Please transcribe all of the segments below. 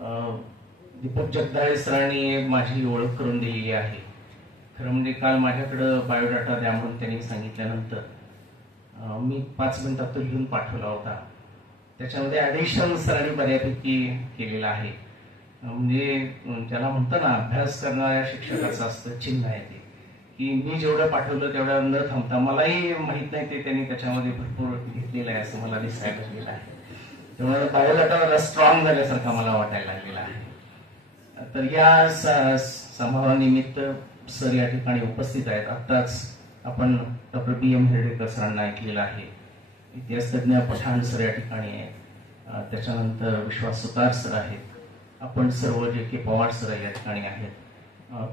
दीपक जगदाळे सरांनी माझी ओळख करून दिलेली आहे. खरं म्हणजे काल माझ्याकडं बायोडाटा द्या म्हणून त्यांनी सांगितल्यानंतर मी 5 मिनिटात तो लिहून पाठवला होता. त्याच्यामध्ये ॲडिशन सरांनी बऱ्यापैकी केलेला आहे. म्हणजे ज्याला म्हणतो ना, अभ्यास करणाऱ्या शिक्षकाचं असतं चिन्ह आहे ते, की मी जेवढं पाठवलं तेवढं न थांबता, मलाही माहित नाही ते त्यांनी त्याच्यामध्ये भरपूर घेतलेलं आहे असं मला दिसायला लागलेलं आहे. त्यामुळे बायोडाटा स्ट्रॉंग झाल्यासारखा मला वाटायला लागलेला आहे. तर या समारोहानिमित्त सर या ठिकाणी उपस्थित आहेत. आत्ताच आपण डॉक्टर BM हेर्डेकर सरांना ऐकलेलं आहे. इतिहास तज्ञ पठाण सर या ठिकाणी आहेत. त्याच्यानंतर विश्वास सुतार सर आहेत. आपण सर्व JK पवार सर या ठिकाणी आहेत.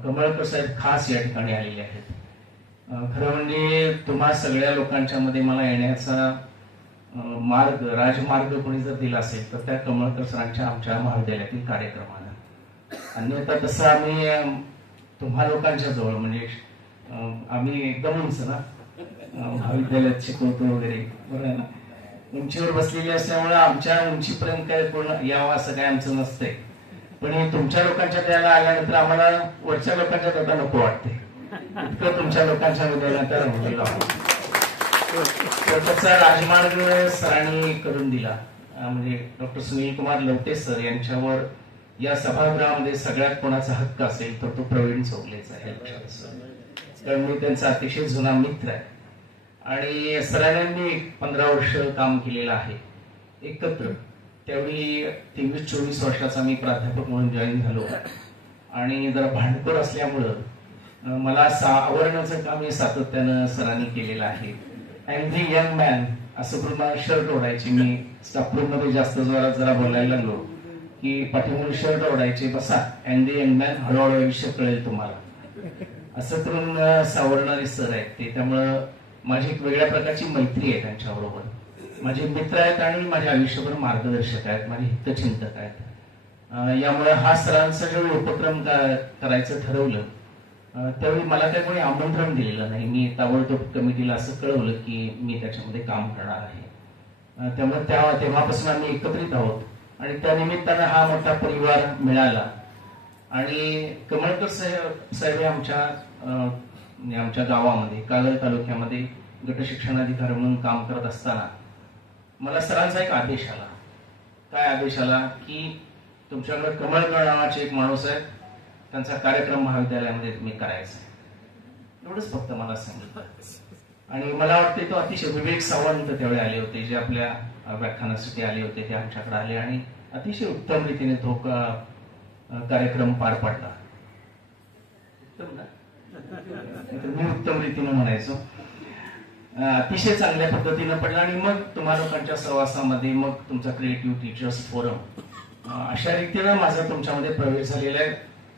कमळकर साहेब खास या ठिकाणी आलेले आहेत. खरं म्हणजे तुम्हा सगळ्या लोकांच्या मध्ये मला येण्याचा मार्ग, राजमार्ग कोणी जर दिला असेल तर त्या कमळकर सरांच्या आमच्या महाविद्यालयातील कार्यक्रमानं. अन्यथा तसं आम्ही तुम्हा लोकांच्या जवळ म्हणजे आम्ही एकदम उंच ना, महाविद्यालयात शिकवतो वगैरे, बरं, उंचीवर बसलेली असल्यामुळे आमच्या उंचीपर्यंत काय कोण यावं असं काय आमचं नसतंय. पण हे तुमच्या लोकांच्या त्याला आल्यानंतर आम्हाला वरच्या लोकांच्या त्याला नको वाटते, इतकं तुमच्या लोकांच्या विद्यालयात रमलेलो आहोत. तर त्याचा राजमार्ग सरांनी करून दिला. म्हणजे डॉक्टर सुनील कुमार लवटे सर यांच्यावर या सभागृहामध्ये सगळ्यात कोणाचा हक्क असेल तर तो प्रवीण चौगलेचा आहे. कारण मी त्यांचा अतिशय जुना मित्र आहे आणि सरांनी 15 वर्ष काम केलेलं आहे एकत्र. त्यावेळी 23-24 वर्षाचा मी प्राध्यापक म्हणून जॉईन झालो आणि जरा भांडखोर असल्यामुळं मला आवरण्याचं काम हे सातत्यानं सरांनी केलेलं आहे. अँग्री यंग मॅन असं करून मला शर्ट ओढायचे. मी स्टाफ रूम मध्ये जास्त जोरात जरा बोलायला लागलो की पाठीमुळे शर्ट ओढायचे, बसा अँग्री यंग मॅन, हळूहळू आयुष्य कळेल तुम्हाला, असं करून सावरणारे सर आहेत ते. त्यामुळं माझी एक वेगळ्या प्रकारची मैत्री आहे त्यांच्याबरोबर. माझे मित्र आहेत आणि माझ्या आयुष्यभर मार्गदर्शक आहेत, माझे हितचिंतक आहेत. यामुळे हा सरांचा जेव्हा उपक्रम करायचं ठरवलं त्यावेळी मला काही कोणी आमंत्रण दिलेलं नाही. मी ताबडतोब कमिटीला असं कळवलं की मी त्याच्यामध्ये काम करणार आहे. त्यामुळे तेव्हापासून आम्ही एकत्रित आहोत आणि त्या निमित्तानं हा मोठा परिवार मिळाला. आणि कमळकर साहेब आमच्या गावामध्ये कागल तालुक्यामध्ये गट शिक्षणाधिकारी म्हणून काम करत असताना मला सरांचा एक आदेश आला. काय आदेश आला की तुमच्याकडे कमळकर नावाचे एक माणूस आहे, त्यांचा कार्यक्रम महाविद्यालयामध्ये तुम्ही करायचा आहे, एवढंच फक्त मला सांगितलं. आणि मला वाटते तो अतिशय विवेक सावंत त्यावेळी आले होते, जे आपल्या व्याख्यानासाठी आले होते, ते आमच्याकडे आले आणि अतिशय उत्तम रीतीने तो कार्यक्रम पार पडला. उत्तम ना, मी उत्तम रीतीने म्हणायचो, अतिशय चांगल्या पद्धतीनं पडला. आणि मग तुम्हा लोकांच्या सहवासामध्ये मग तुमचा क्रिएटिव्ह टीचर्स फोरम अशा रीतीनं माझा तुमच्यामध्ये प्रवेश झालेला आहे.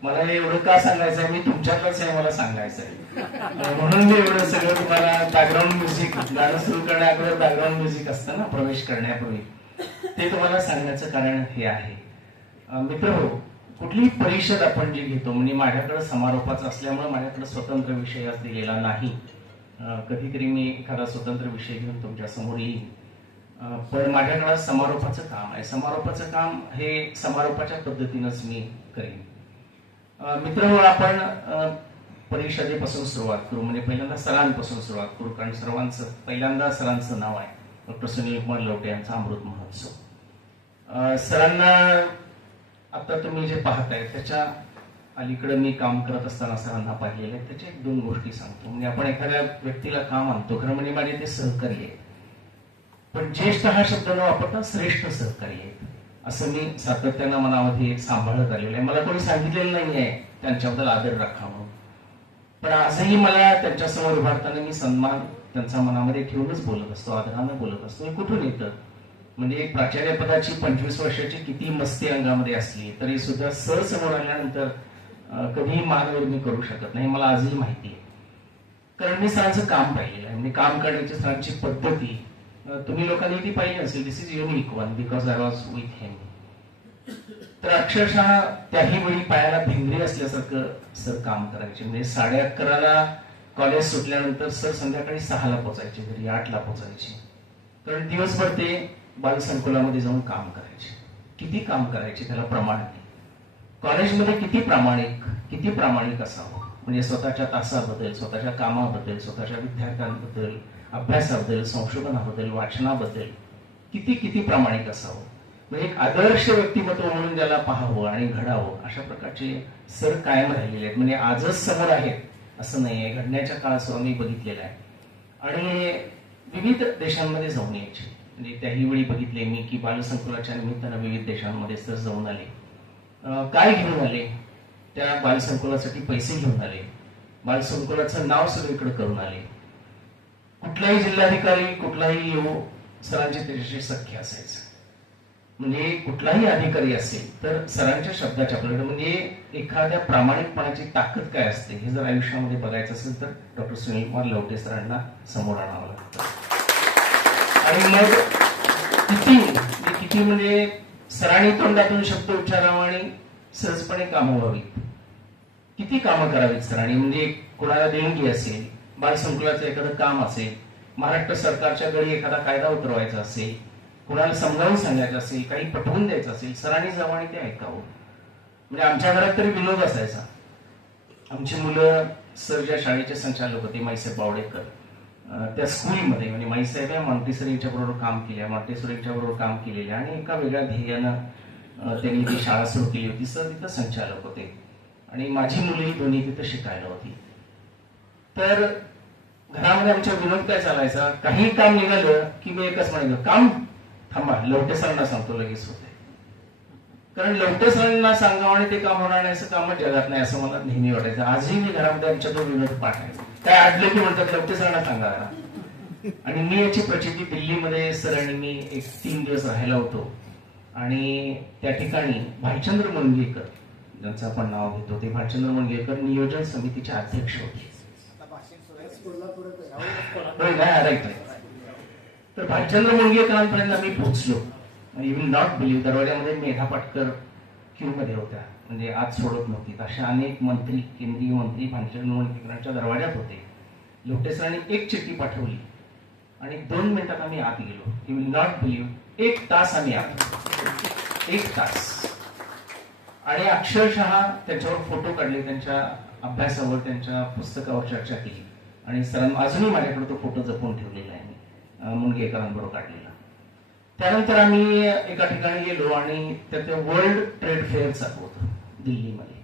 मला हे एवढं का सांगायचं आहे, मी तुमच्याकडच आहे, मला सांगायचं आहे म्हणून मी एवढं सगळं तुम्हाला. बॅकग्राऊंड म्युझिक, गाणं सुरू करण्याअगोदर बॅकग्राऊंड म्युझिक असतं ना प्रवेश करण्यापूर्वी, ते तुम्हाला सांगण्याचं कारण हे आहे. मित्र, कुठलीही परिषद आपण जी घेतो, म्हणजे माझ्याकडे समारोपाचा असल्यामुळे माझ्याकडे स्वतंत्र विषय आज दिलेला नाही. कधीतरी मी एखादा स्वतंत्र विषय घेऊन तुमच्या समोर येईल, पण माझ्याकडे समारोपाचं काम आहे. समारोपाचं काम हे समारोपाच्या पद्धतीनंच मी करेन. मित्र, आपण परिषदेपासून सुरुवात करू, म्हणजे पहिल्यांदा सरांपासून सुरुवात करू, कारण सर्वांचं पहिल्यांदा सरांचं नाव आहे डॉक्टर सुनील कुमार लवटे यांचा अमृत महोत्सव. सरांना आता तुम्ही जे पाहताय त्याच्या अलीकडे मी काम करत असताना सरांना पाहिलेलं आहे. त्याच्या 1-2 गोष्टी सांगतो. म्हणजे आपण एखाद्या व्यक्तीला काम आणतो, खरं म्हणजे माझे ते सहकारी आहे, पण ज्येष्ठ हा शब्द न वापरता श्रेष्ठ सहकारी आहे असं मी सातत्यानं मनामध्ये सांभाळत आलेलं आहे. मला कोणी सांगितलेलं नाहीये त्यांच्याबद्दल आदर राखा म्हणून, पण आजही मला त्यांच्यासमोर उभारताना मी सन्मान त्यांचा मनामध्ये ठेवूनच बोलत असतो, आदरानं बोलत असतो. हे कुठून येतं, म्हणजे प्राचार्य पदाची 25 वर्षाची किती मस्ती अंगामध्ये असली तरी सुद्धा सर समोर आल्यानंतर कधीही मानवर मी करू शकत नाही, मला आजही माहिती आहे. कारण मी सरांचं काम पाहिलेलं आहे. म्हणजे काम करण्याची सरांची पद्धती तुम्ही लोकांनी ती पाहिली असेल. This is unique one because I was with him. तर अक्षरशः त्याही वेळी पायाला भिंगरी असल्यासारखं सर काम करायचे. म्हणजे 11:30ला कॉलेज सुटल्यानंतर सर संध्याकाळी 6ला पोचायचे घरी, 8ला पोचायचे. कारण दिवसभर ते बालसंकुलामध्ये जाऊन काम करायचे. किती काम करायचे त्याला प्रमाण नाही. कॉलेजमध्ये किती प्रामाणिक असावं, म्हणजे स्वतःच्या तासाबद्दल, स्वतःच्या कामाबद्दल, स्वतःच्या विद्यार्थ्यांबद्दल, अभ्यासाबद्दल, संशोधनाबद्दल, वाचनाबद्दल किती प्रामाणिक असावं, म्हणजे एक आदर्श व्यक्तिमत्व म्हणून ज्याला पाहावं आणि घडावं अशा प्रकारचे सर कायम राहिलेले आहेत. म्हणजे आजच समोर आहेत असं नाही आहे, घडण्याच्या काळात मी बघितलेलं आहे. आणि विविध देशांमध्ये जाऊन यायचे, म्हणजे त्याही वेळी बघितले मी की बालसंकुलाच्या निमित्तानं विविध देशांमध्ये सर जाऊन आले. काय घेऊन आले, त्या बालसंकुलासाठी पैसे घेऊन आले, बालसंकुलाचं नाव सगळीकडे करून आले. कुठलाही जिल्हाधिकारी कुठलाही येऊ सरांचे त्याच्याशी सख्य असायचं. म्हणजे कुठलाही अधिकारी असेल तर सरांच्या शब्दाच्या आपल्याकडे, म्हणजे एखाद्या प्रामाणिकपणाची ताकद काय असते हे जर आयुष्यामध्ये बघायचं असेल तर डॉक्टर सुनील कुमार लवटे सरांना समोर आणावं लागतं. आणि मग किती म्हणजे सरांनी तोंडातून शब्द उच्चारावा आणि सहजपणे कामं व्हावीत, किती कामं करावीत सरांनी. म्हणजे कोणाला देणगी असेल, बालसंकुलाचं एखादं काम असेल, महाराष्ट्र सरकारच्या घरी एखादा कायदा उतरवायचा असेल, कुणाला समजावून सांगायचं असेल, काही पटवून द्यायचं असेल, सरांनी जावं आणि ते ऐकावं. म्हणजे आमच्या घरात तरी विनोद असायचा. आमची मुलं सर ज्या शाळेचे संचालक होते माईसाहेब बावडेकर, त्या स्कूलमध्ये म्हणजे माईसाहेब या मॉन्टेसरीच्या बरोबर काम केल्या, मॉन्टेसरीच्या बरोबर काम केलेल्या आणि एका वेगळ्या ध्येयानं त्यांनी ती शाळा सुरू केली होती. सर तिथं संचालक होते आणि माझी मुलंही दोन्ही तिथं शिकायला होती. तर घरामध्ये आमच्या विनोद काय चालायचा, काही काम निघालं की मी एकच म्हणायचो, काम थांबा, लवटे सरांना सांगतो लगेच होते. कारण लवटे सरांना सांगावं आणि ते काम होणार नाही असं कामच जगात नाही असं मला नेहमी वाटायचं. आजही मी घरामध्ये आमच्या तो विनोद पाठ आहे, काय आडलं की म्हणतात लवटे सरांना सांगा. आणि मी याची प्रचिती दिल्लीमध्ये सर आणि मी 3 दिवस राहायला होतो आणि त्या ठिकाणी भालचंद्र मुनगेकर ज्यांचं आपण नाव घेतो, ते भालचंद्र मुनगेकर नियोजन समितीचे अध्यक्ष होते. तर भालचंद्र मुनगेकरांपर्यंत आम्ही पोहोचलो. यू विल नॉट बिलीव्ह, दरवाज्यामध्ये मेधा पाटकर क्यू मध्ये होत्या, म्हणजे आत सोडत नव्हती. अशा अनेक मंत्री, केंद्रीय मंत्री भालचंद्र मुनगेकरांच्या दरवाज्यात होते. लवटे सरांनी एक चिठ्ठी पाठवली आणि 2 मिनिटात आम्ही आत गेलो. यू विल नॉट बिलीव्ह, 1 तास आम्ही आत, 1 तास. आणि अक्षरशः त्यांच्यावर फोटो काढले, त्यांच्या अभ्यासावर, त्यांच्या पुस्तकावर चर्चा केली. आणि सरांना अजूनही माझ्याकडे तो फोटो जपून ठेवलेला आहे, मुनगेकरांबरोबर काढलेला. त्यानंतर आम्ही एका ठिकाणी गेलो आणि त्याचं वर्ल्ड ट्रेड फेअर चालू होतं दिल्लीमध्ये.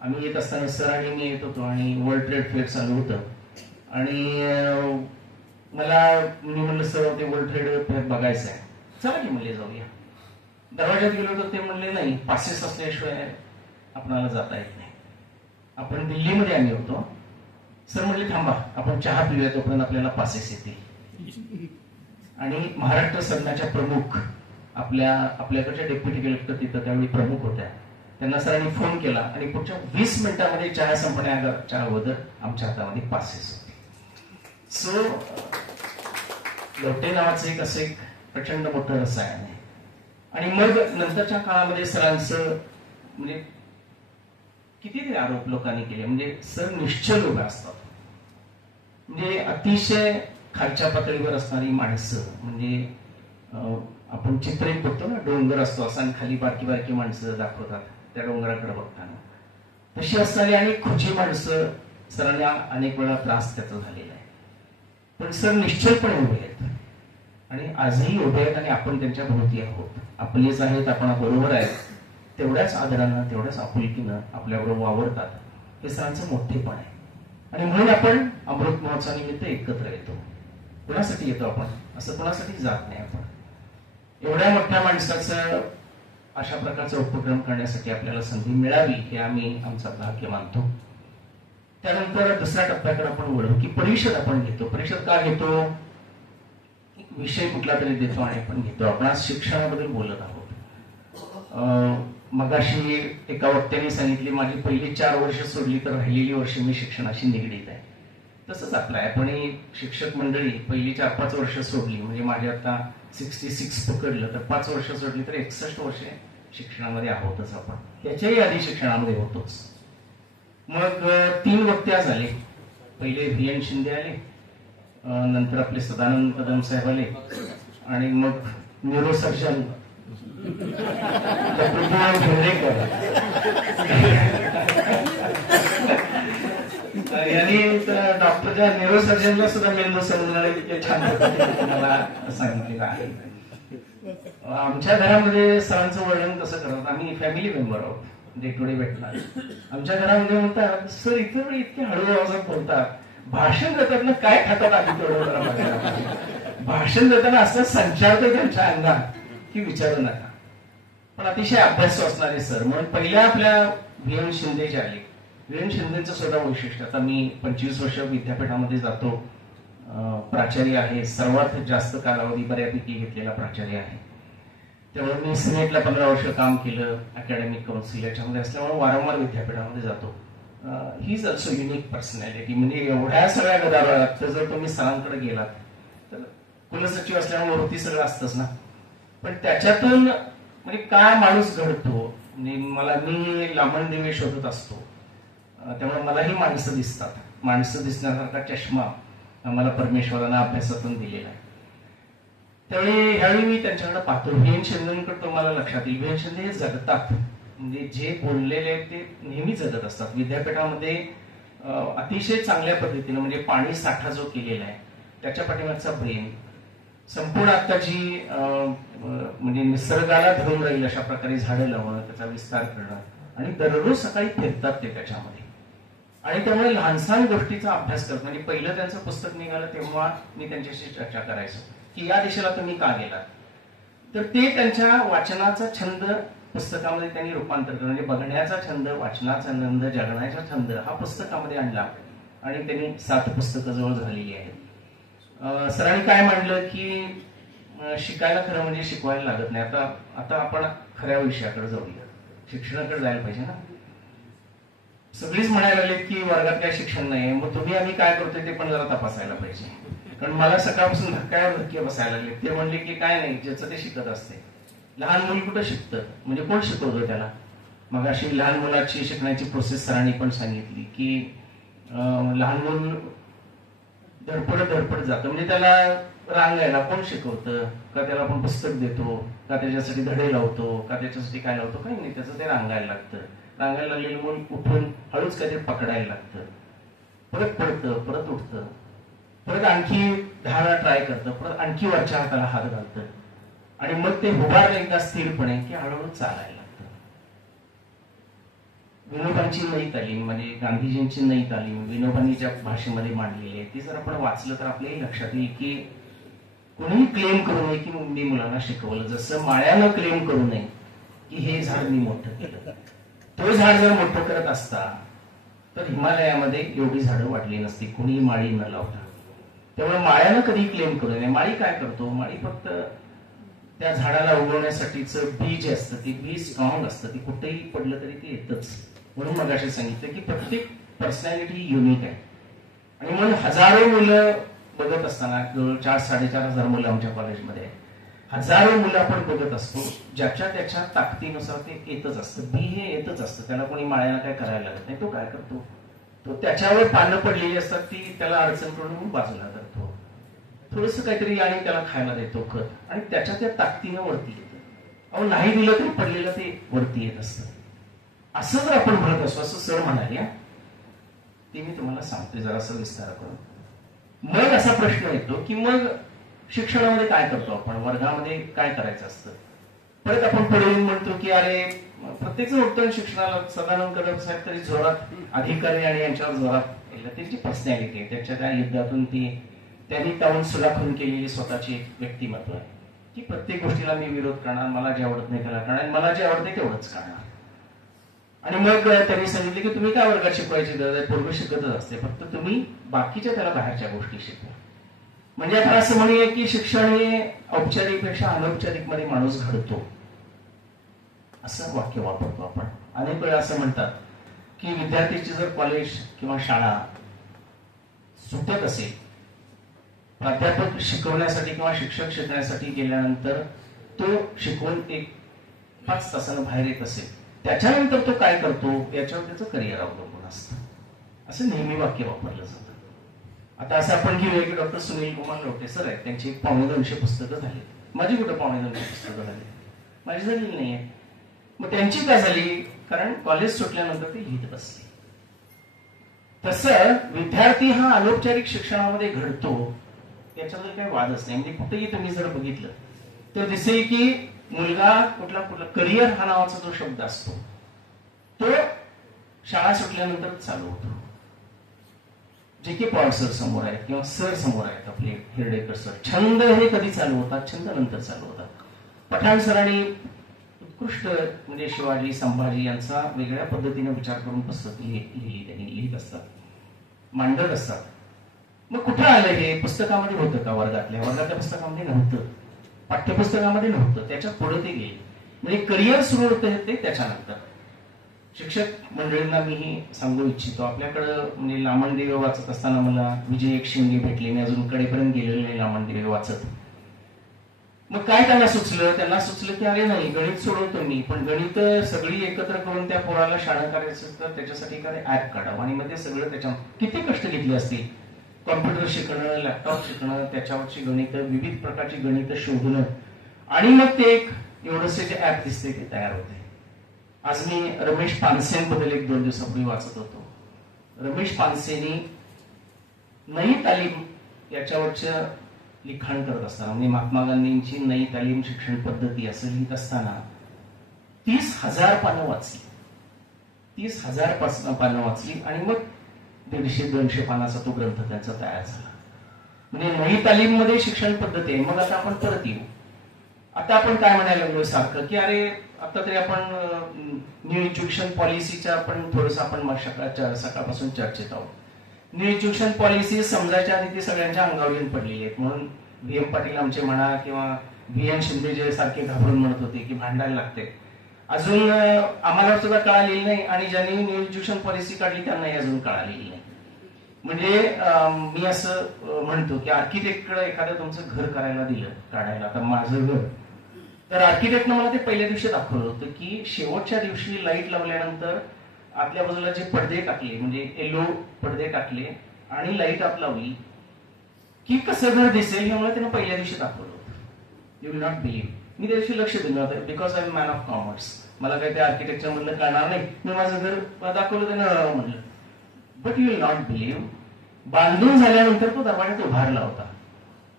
आम्ही येत असताना सर आणि मी येत होतो आणि वर्ल्ड ट्रेड फेअर चालू होतं. आणि मी म्हणलं सर ते वर्ल्ड ट्रेड फेअर बघायचं आहे, चला की म्हणले जाऊया. दरवाज्यात गेलो तर ते म्हणले नाही, पासेस असल्याशिवाय आपणाला जाता येत नाही. आपण दिल्लीमध्ये आम्ही होतो. सर म्हणले थांबा, आपण चहा पिऊया तोपर्यंत आपल्याला पासेस येतील. आणि महाराष्ट्र सदनाच्या प्रमुख आपल्याकडच्या डेप्युटी कलेक्टर तिथं त्यावेळी प्रमुख होत्या, त्यांना सरांनी फोन केला आणि पुढच्या 20 मिनिटांमध्ये चहा संपण्याच्या अगोदर आमच्या हातामध्ये पासेस होते. सो लवटे नावाचं एक प्रचंड मोठं रसायन आहे. आणि मग नंतरच्या काळामध्ये सरांचं म्हणजे कितीतरी आरोप लोकांनी केले. म्हणजे सर निश्चल उभे असतात, म्हणजे अतिशय खालच्या पातळीवर असणारी माणसं. म्हणजे आपण चित्र एक बघतो ना, डोंगर असतो असा आणि खाली बारकी बारकी माणसं दाखवतात त्या डोंगराकडे बघताना, तशी असणारी आणि खुची माणसं सरांना अनेक वेळा त्रास त्याचा झालेला आहे. पण सर निश्चलपणे उभे आहेत आणि आजही उभे आहेत आणि आपण त्यांच्या भोवती आहोत. आपलेच आहेत, आपण बरोबर आहेत, तेवढ्याच आदरानं, तेवढ्याच आपुलकीनं आपल्याबरोबर वावरतात. हे सरांचं मोठेपण आहे. आणि म्हणून आपण अमृत महोत्सवानिमित्त एकत्र येतो. कुणासाठी येतो आपण, असं कुणासाठी जात नाही. आपण एवढ्या मोठ्या माणसाचं अशा प्रकारचा उपक्रम करण्यासाठी आपल्याला संधी मिळावी हे आम्ही आमचं भाग्य मानतो. त्यानंतर दुसऱ्या टप्प्याकडे आपण वळू की परिषद आपण घेतो. परिषद का घेतो, एक विषय कुठला तरी देतो आणि आपण घेतो. आपण आज शिक्षणाबद्दल बोलत आहोत. मगाशी एका वक्त्याने सांगितले माझी पहिली 4 वर्ष सोडली तर राहिलेली वर्ष मी शिक्षणाशी निगडीत आहे. तसंच आपलं आहे. पण शिक्षक मंडळी पहिली 4-5 वर्ष सोडली, म्हणजे माझे आता 66 पकडलं तर 5 वर्ष सोडली तर 61 वर्ष शिक्षणामध्ये आहोतच आपण. त्याच्याही आधी शिक्षणामध्ये होतोच. मग 3 वक्ते आज आले. पहिले VN शिंदे आले, नंतर आपले सदानंद कदम साहेब आले आणि मग न्यूरोसर्जन यांनी डॉक्टरच्या न्यूरोसर्जनला सुद्धा मेंदू समजणारे इतके छान पद्धतीने मला सांगितलेलं आहे. आमच्या घरामध्ये सरांचं वर्णन कसं करतात, आम्ही फॅमिली मेंबर आहोत, डे टू डे भेटणार. आमच्या घरामध्ये म्हणतात सर इतर वेळी इतके हळू आवाजात बोलतात, भाषण देतात ना काय खातात आधी तेवढं भाषण देताना असं संचारतं त्यांच्या अंगात की विचारू नका. पण अतिशय अभ्यासू असणारे सर म्हणून पहिल्या आपल्या व्ही.एन. शिंदे जे आले, व्ही.एन. शिंदेचं सुद्धा वैशिष्ट्य, आता मी 25 वर्ष विद्यापीठामध्ये जातो, प्राचार्य आहे, सर्वात जास्त कालावधी बऱ्यापैकी घेतलेला प्राचार्य आहे. त्यामुळे मी सिनेटला 15 वर्ष काम केलं, अकॅडमिक काउन्सिल याच्यामध्ये असल्यामुळे वारंवार विद्यापीठामध्ये जातो. He is also unique personality. म्हणजे एवढ्या सगळ्या गदारोळात तर जर तुम्ही सरांकडे गेलात तर कुलसचिव असल्यामुळे वृत्ती सगळं असतंच ना, पण त्याच्यातून म्हणजे काय माणूस घडतो. म्हणजे मी लांबण दिवे शोधत असतो, त्यामुळे मलाही माणसं दिसतात. माणसं दिसण्यासारखा चष्मा मला परमेश्वरानं अभ्यासातून दिलेला आहे. त्यावेळी ह्यावेळी मी त्यांच्याकडे पाहतो. व्ही.एन. शिंदेकडे मला लक्षात येईल, व्ही.एन. शिंदे हे जगतात. म्हणजे जे बोललेले ते नेहमी जगत असतात. विद्यापीठामध्ये अतिशय चांगल्या पद्धतीने म्हणजे पाणी साठा जो केलेला आहे त्याच्या पाठीमागचा ब्रेन, संपूर्ण आता जी म्हणजे निसर्गाला धरून राहील अशा प्रकारे झाडं लावणं, त्याचा विस्तार करणं, आणि दररोज सकाळी फिरतात ते त्याच्यामध्ये. आणि त्यामुळे लहानसहान गोष्टीचा अभ्यास करत. म्हणजे पहिलं त्यांचं पुस्तक निघालं तेव्हा मी त्यांच्याशी चर्चा करायचो की या दिशेला तुम्ही का गेलात, तर ते त्यांच्या वाचनाचा छंद पुस्तकामध्ये त्यांनी रूपांतर केलं. म्हणजे बघण्याचा छंद, वाचनाचा आनंद, जगण्याचा छंद हा पुस्तकामध्ये आणला आणि त्यांनी 7 पुस्तकं जवळ झालेली आहेत. सरांनी काय म्हणलं की शिकायला खरं म्हणजे शिकवायला लागत नाही. आता आपण खऱ्या विषयाकडे जाऊया, शिक्षणाकडे जायला पाहिजे ना. सगळीच म्हणायला लागलेत की वर्गात काय शिक्षण नाही, मग तुम्ही आम्ही काय करतोय ते पण जरा तपासायला पाहिजे. कारण मला सकाळपासून धक्क्यावर धक्के बसायला लागले. ते म्हणले की काय नाही, ज्याचं ते शिकत असते. लहान मुल कुठं शिकतं, म्हणजे कोण शिकवतो त्याला. मग अशी लहान मुलाची शिकण्याची प्रोसेस सरांनी पण सांगितली की लहान मुल धडपडत जातं. म्हणजे त्याला रांगायला कोण शिकवतं, का त्याला आपण पुस्तक देतो, का त्याच्यासाठी धडे लावतो, का त्याच्यासाठी काय लावतो, काही नाही. त्याचं ते रांगायला लागतं. रांगायला लागलेलं मूल उठून हळूच काहीतरी पकडायला लागतं, परत पडतं, परत उठतं, परत आणखी 10 वेळा ट्राय करतं, परत आणखी वरच्या हाताला हात घालतं, आणि मग ते उभारलं एकदा स्थिरपणे की हळूहळू चालायला लागतं. विनोबांची नई तालीम म्हणजे गांधीजींची नई तालीम विनोबांनी ज्या भाषेमध्ये मांडलेली आहे ती जर आपण वाचलं तर आपल्याही लक्षात येईल की कोणीही क्लेम करू नये की मी मुलांना शिकवलं. जसं माळ्यानं क्लेम करू नये की हे झाड मी मोठं केलं. तो झाड जर मोठं करत असता तर हिमालयामध्ये एवढी झाडं वाढली नसती, कोणीही माळी न लावता. त्यामुळे माळ्यानं कधी क्लेम करू नये. माळी काय करतो, माळी फक्त त्या झाडाला उगवण्यासाठीच बीज असतं, ते बीज स्ट्रॉंग असतं, ती कुठेही पडलं तरी ते येतच. म्हणून मगाशी सांगितलं की प्रत्येक पर्सनॅलिटी युनिक आहे. आणि म्हणून हजारो मुलं बघत असताना, जवळ 4-4.5 मुलं आमच्या कॉलेजमध्ये, हजारो मुलं आपण बघत असतो, ज्याच्या त्याच्या ताकदीनुसार ते येतच असतं. बी हे येतच असतं, त्याला कोणी माळ्याला काय करायला लागत नाही. तो काय करतो, तो त्याच्यावर पानं पडलेली असतात ती त्याला अडचण करून बाजूला करतो, थोडस काहीतरी आणि त्याला खायला देतो खत, आणि त्याच्या त्या ताकदीनं वरती येतं. अहो नाही दिलं तरी पडलेलं ते वरती येत असतं. असं जर आपण म्हणत असतो, असं सर म्हणाले, ते मी तुम्हाला सांगतोय जरासं विस्तार करून. मग असा प्रश्न येतो की मग शिक्षणामध्ये काय करतो आपण, वर्गामध्ये काय करायचं असतं. परत आपण पुढे येऊन म्हणतो की अरे प्रत्येक जण उत्तम शिक्षणाला सदानंद कदम साहेब तरी जोरात अधिकारी आणि यांच्यावर जोरात येईल. त्यांची पर्सनॅलिटी आहे, त्याच्या त्या युद्धातून त्यांनी तावून सुलाखून केलेली स्वतःची एक व्यक्तिमत्व आहे की प्रत्येक गोष्टीला मी विरोध करणार, मला जे आवडत नाही त्याला करणार, मला जे आवडते तेवढंच करणार. आणि मग त्यांनी सांगितले की तुम्ही काय वर्गात शिकवायची गरज आहे, पूर्व शिकतच असते, फक्त तुम्ही बाकीच्या त्याला बाहेरच्या गोष्टी शिकवा. म्हणजे आपण असं म्हणूया की शिक्षण हे औपचारिकपेक्षा अनौपचारिक मध्ये माणूस घडतो, असं वाक्य वापरतो आपण. अनेक वेळा असं म्हणतात की विद्यार्थ्याची जर कॉलेज किंवा शाळा सुटत असेल, प्राध्यापक शिकवण्यासाठी किंवा शिक्षक शिकण्यासाठी गेल्यानंतर तो शिकवून 5 तासानं बाहेर येत असेल, त्याच्यानंतर तो काय करतो याच्यावर त्याचं करिअर अवलंबून असतं, असं नेहमी वाक्य वापरलं जातं. आता असं आपण घेऊया की डॉक्टर सुनील कुमार लोटे सर आहेत, त्यांची 250 पुस्तकं झाली. माझी कुठं 250 पुस्तकं झाली. माझी झालेली नाहीये. मग त्यांची काय झाली, कारण कॉलेज सुटल्यानंतर ते लिहित बसले. तसं विद्यार्थी हा अनौपचारिक शिक्षणामध्ये घडतो याच्याबद्दल काही वादच नाही. म्हणजे कुठेही तुम्ही जर बघितलं तर दिसेल की मुलगा कुठला करिअर हा नावाचा जो शब्द असतो तो शाळा सुटल्यानंतर चालू होतो. जे की पॉल सर समोर आहेत किंवा सर समोर आहेत आपले हिरडेकर सर, छंद हे कधी चालू होतात, छंद नंतर चालू होतात. पठाण सरांनी उत्कृष्ट म्हणजे शिवाजी संभाजी यांचा वेगळ्या पद्धतीने विचार करून पुस्तक लिहिली, त्यांनी लिहित असतात, मांडत असतात. मग कुठं आलं हे, पुस्तकामध्ये होतं का, वर्गातल्या पुस्तकामध्ये नव्हतं, पाठ्यपुस्तकामध्ये नव्हतं, त्याच्या पुढे ते गेले. म्हणजे करिअर सुरू होतं ते त्याच्यानंतर. शिक्षक मंडळींना मी सांगू इच्छितो, आपल्याकडं म्हणजे लामणदिवे वाचत असताना मला विजय एक शिंगे भेटले, मी अजून कडेपर्यंत गेलेले नाही लामणदिवे वाचत. मग काय त्यांना सुचलं की अरे नाही, गणित सोडवतो मी, पण गणित सगळी एकत्र करून त्या पोराला शाळा करायचं तर त्याच्यासाठी काय ऍप काढावं. आणि मग ते सगळं त्याच्या किती कष्ट घेतले असतील, कॉम्प्युटर शिकणं, लॅपटॉप शिकणं, त्याच्यावरची गणित, विविध प्रकारची गणित शोधणं, आणि मग ते एक एवढंसे जे ऍप दिसते ते तयार होते. आज मी रमेश पानसेंबद्दल 1-2 दिवसापूर्वी वाचत होतो. रमेश पानसेंनी नई तालीम याच्यावरचं लिखाण करत असताना, म्हणजे महात्मा गांधींची नई तालीम शिक्षण पद्धती असं लिहित असताना 30,000 पानं वाचली. 30,000 पानं वाचली आणि मग 150-200 पानाचा तो ग्रंथ त्यांचा तयार झाला. म्हणजे नई तालीम मध्ये शिक्षण पद्धती आहे. मग आता आपण परत येऊ. आता आपण काय म्हणायला लागलो सारखं की अरे आता तरी आपण न्यू एज्युकेशन पॉलिसीच्या आपण थोडंसं आपण सकाळपासून चर्चेत आहोत. न्यू एज्युकेशन पॉलिसी समजायच्या आधी ती सगळ्यांच्या अंगावर येऊन पडलेली आहेत. म्हणून VM पाटील आमचे म्हणा किंवा VN शिंदे जे सारखे घाबरून म्हणत होते की भांडायला लागते, अजून आम्हाला सुद्धा कळालेली नाही आणि ज्यांनी न्यू एज्युकेशन पॉलिसी काढली त्यांनाही अजून कळालेली नाही. म्हणजे मी असं म्हणतो की आर्किटेक्टकडे एखादं तुमचं घर करायला दिलं काढायला, तर माझं घर, तर आर्किटेक्टनं मला ते पहिल्या दिवशी दाखवलं होतं की शेवटच्या दिवशी लाईट लावल्यानंतर आतल्या बाजूला जे पडदे टाकले, म्हणजे येलो पडदे टाकले आणि लाईट आत लावली की कसं घर दिसेल हे मला त्यानं पहिल्या दिवशी दाखवलं होतं. You will not believe. मी त्या दिवशी लक्ष दिलं होतं because I am man of commerce. मला काही ते आर्किटेक्चर मधलं कळणार नाही. मी माझं घर दाखवलं त्यानं म्हणलं. But you will not believe, बांधून झाल्यानंतर तो दरवाजात उभारला होता.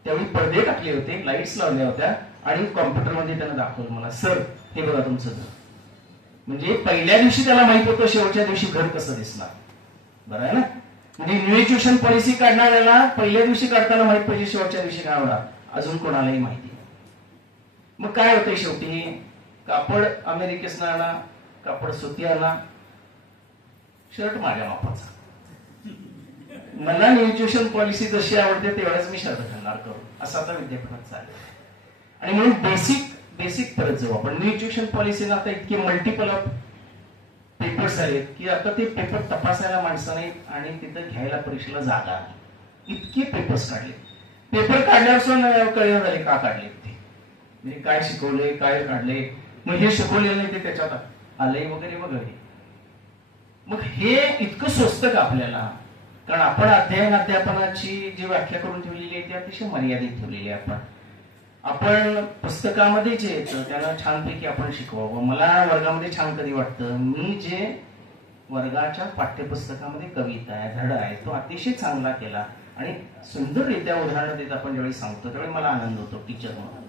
त्यावेळी पडदे टाकले होते, लाईट्स लावल्या होत्या आणि कॉम्प्युटरमध्ये त्यानं दाखवलं मला, सर हे बघा तुमचं घर. म्हणजे पहिल्या दिवशी त्याला माहित होतं शेवटच्या दिवशी घर कसं दिसणार. बरं आहे ना. म्हणजे न्यू एज्युकेशन पॉलिसी काढणाऱ्याला पहिल्या दिवशी काढताना माहित पाहिजे शेवटच्या दिवशी काय होणार, अजून कोणालाही माहिती नाही. मग काय होतंय शेवटी, कापड अमेरिकेतनं आणा, कापड सुती आणा, शर्ट माझ्या मापाचा. मला न्यू एज्युकेशन पॉलिसी जशी आवडते तेवढ्याच मी शर्ट घालणार करू, असं आता विद्यापीठात चालेल. आणि म्हणून बेसिक परत जाऊ आपण. न्यू एज्युकेशन पॉलिसीनं आता इतके मल्टिपल ऑफ पेपर्स आहेत की आता ते पेपर तपासायला माणसं नाहीत आणि तिथं घ्यायला परीक्षेला जागा नाही. इतके पेपर्स काढले. पेपर काढल्यापासून कळलं झाले का काढले ते, म्हणजे काय शिकवले, काय काढले, मग हे शिकवलेलं नाही ते त्याच्यात आलंय वगैरे वगैरे. मग हे इतकं स्वस्त का आपल्याला, कारण आपण अध्यापनाची जी व्याख्या करून ठेवलेली आहे ती अतिशय मर्यादित ठेवलेली आहे. आपण पुस्तकामध्ये जे येतं त्याला छानपैकी आपण शिकवावं. मला वर्गामध्ये छान कधी वाटतं, मी जे वर्गाच्या पाठ्यपुस्तकामध्ये कविता आहे, धडा आहे, तो अतिशय चांगला केला आणि सुंदररित्या उदाहरणं देत आपण ज्यावेळी सांगतो त्यावेळी मला आनंद होतो टीचर म्हणून.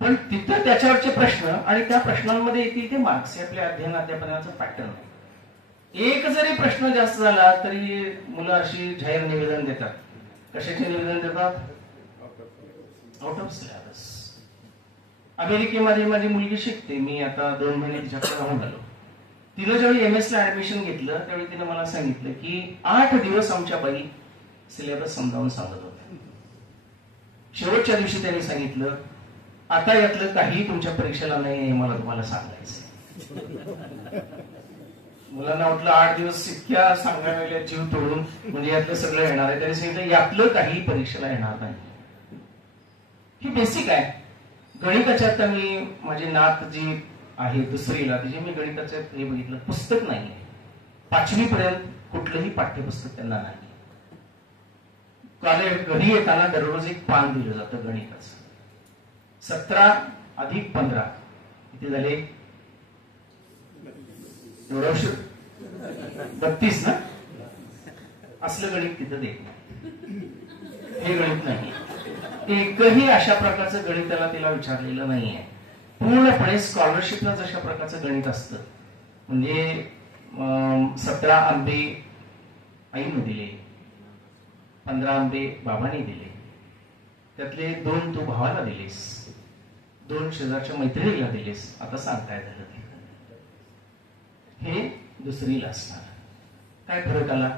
पण तिथं त्याच्यावरचे प्रश्न आणि त्या प्रश्नांमध्ये येतील ते मार्क्स, हे आपल्या अध्यापनाचं पॅटर्न आहे. एक जरी प्रश्न जास्त झाला तरी मुलं अशी जाहीर निवेदन देतात. कशाचे निवेदन देतात, आउट ऑफ सिलेबस. अमेरिकेमध्ये माझी मुलगी शिकते, मी आता 2 महिने तिच्याकडे राहून आलो. तिनं ज्यावेळी MS ला ऍडमिशन घेतलं त्यावेळी तिनं मला सांगितलं की 8 दिवस आमच्या बाई सिलेबस समजावून सांगत होत्या. शेवटच्या दिवशी त्यांनी सांगितलं आता यातलं काही तुमच्या परीक्षेला नाही हे मला तुम्हाला सांगायचं. मुलांना वाटलं 8 दिवस इतक्या सांगायला जीव तोडून म्हणजे यातलं सगळं येणार आहे. त्यांनी सांगितलं यातलं काही परीक्षेला येणार नाही. ही बेसिक आहे. गणिताच्या आता मी माझी नात जी आहे 2रीला तिचे मी गणिताचं हे बघितलं, पुस्तक नाहीये. 5वी पर्यंत कुठलंही पाठ्यपुस्तक त्यांना नाही. घरी येताना दररोज एक पान दिलं जातं गणिताचं. 17 + 15 किती झाले? एवढं औषध 32 ना? असलं गणित तिथं देत नाही. हे गणित नाही. एकही अशा प्रकारचं गणिताला तिला विचारलेलं नाहीये. पूर्णपणे स्कॉलरशिपला जशा प्रकारचं गणित असतं, म्हणजे 17 आंबे आईने दिले, 15 आंबे बाबाने दिले, त्यातले 2 तू भावाला दिलेस, 2 शेजारच्या मैत्रिणीला दिलेस. आता सांग काय झालं ते? हे दुसरीला असणार. काय फरक आला